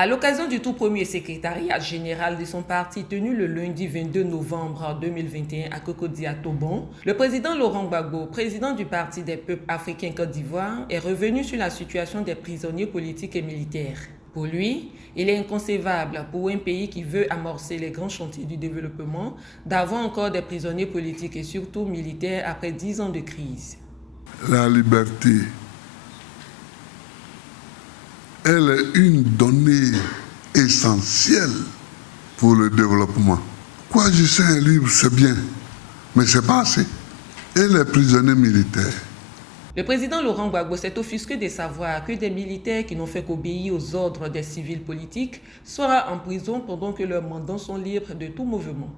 À l'occasion du tout premier secrétariat général de son parti tenu le lundi 22 novembre 2021 à Cocody à Tobon, le président Laurent Gbagbo, président du Parti des peuples africains Côte d'Ivoire, est revenu sur la situation des prisonniers politiques et militaires. Pour lui, il est inconcevable pour un pays qui veut amorcer les grands chantiers du développement d'avoir encore des prisonniers politiques et surtout militaires après 10 ans de crise. La liberté, elle est une donnée essentielle pour le développement. Quoi, je suis libre, c'est bien, mais c'est pas assez. Et les prisonniers militaires? Le président Laurent Gbagbo s'est offusqué de savoir que des militaires qui n'ont fait qu'obéir aux ordres des civils politiques seront en prison pendant que leurs mandants sont libres de tout mouvement.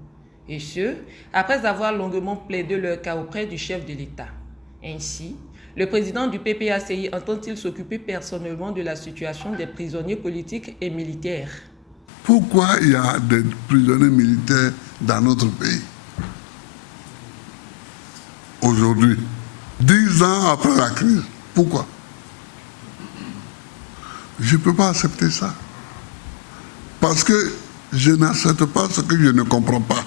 Et ce, après avoir longuement plaidé leur cas auprès du chef de l'État. Ainsi, le président du PPACI entend-il s'occuper personnellement de la situation des prisonniers politiques et militaires? Pourquoi il y a des prisonniers militaires dans notre pays aujourd'hui, 10 ans après la crise? Pourquoi? Je ne peux pas accepter ça. Parce que je n'accepte pas ce que je ne comprends pas.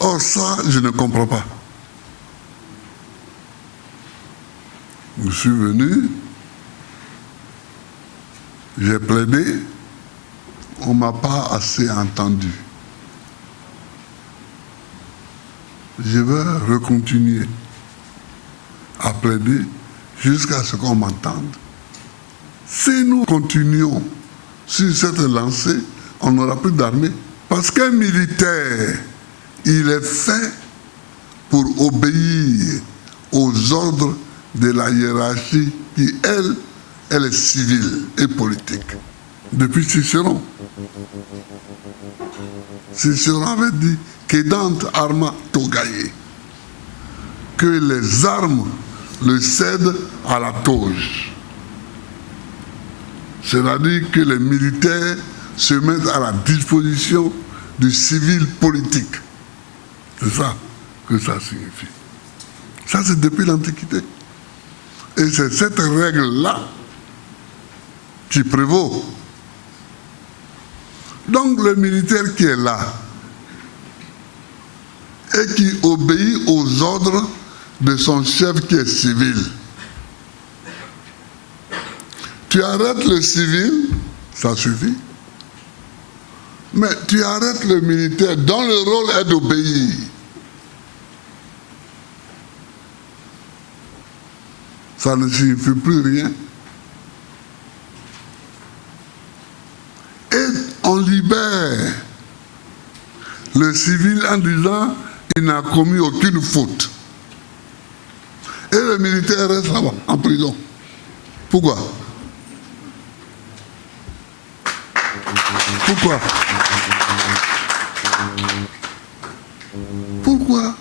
Or ça, je ne comprends pas. Je suis venu, j'ai plaidé, on ne m'a pas assez entendu. Je vais recontinuer à plaider jusqu'à ce qu'on m'entende. Si nous continuons sur cette lancée, on n'aura plus d'armée. Parce qu'un militaire, il est fait pour obéir aux ordres de la hiérarchie qui, elle est civile et politique. Depuis Cicéron. Cicéron avait dit qu'aidant arma togae, que les armes le cèdent à la toge. C'est-à-dire que les militaires se mettent à la disposition du civil politique. C'est ça que ça signifie. Ça, c'est depuis l'Antiquité. Et c'est cette règle-là qui prévaut. Donc le militaire qui est là et qui obéit aux ordres de son chef qui est civil. Tu arrêtes le civil, ça suffit. Mais tu arrêtes le militaire dont le rôle est d'obéir. Ça ne signifie plus rien. Et on libère le civil en disant qu'il n'a commis aucune faute. Et le militaire reste là-bas, en prison. Pourquoi? Pourquoi? Pourquoi?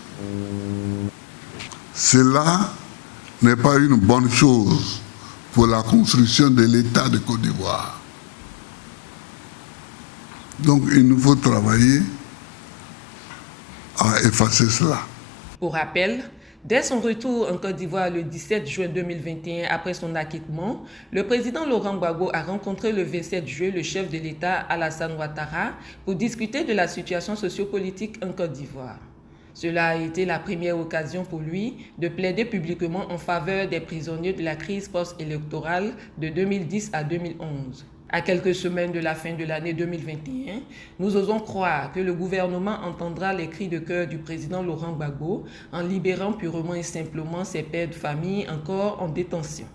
Cela n'est pas une bonne chose pour la construction de l'État de Côte d'Ivoire. Donc il nous faut travailler à effacer cela. Pour rappel, dès son retour en Côte d'Ivoire le 17 juin 2021, après son acquittement, le président Laurent Gbagbo a rencontré le 27 juillet le chef de l'État Alassane Ouattara pour discuter de la situation sociopolitique en Côte d'Ivoire. Cela a été la première occasion pour lui de plaider publiquement en faveur des prisonniers de la crise post-électorale de 2010 à 2011. À quelques semaines de la fin de l'année 2021, nous osons croire que le gouvernement entendra les cris de cœur du président Laurent Gbagbo en libérant purement et simplement ses pères de famille encore en détention.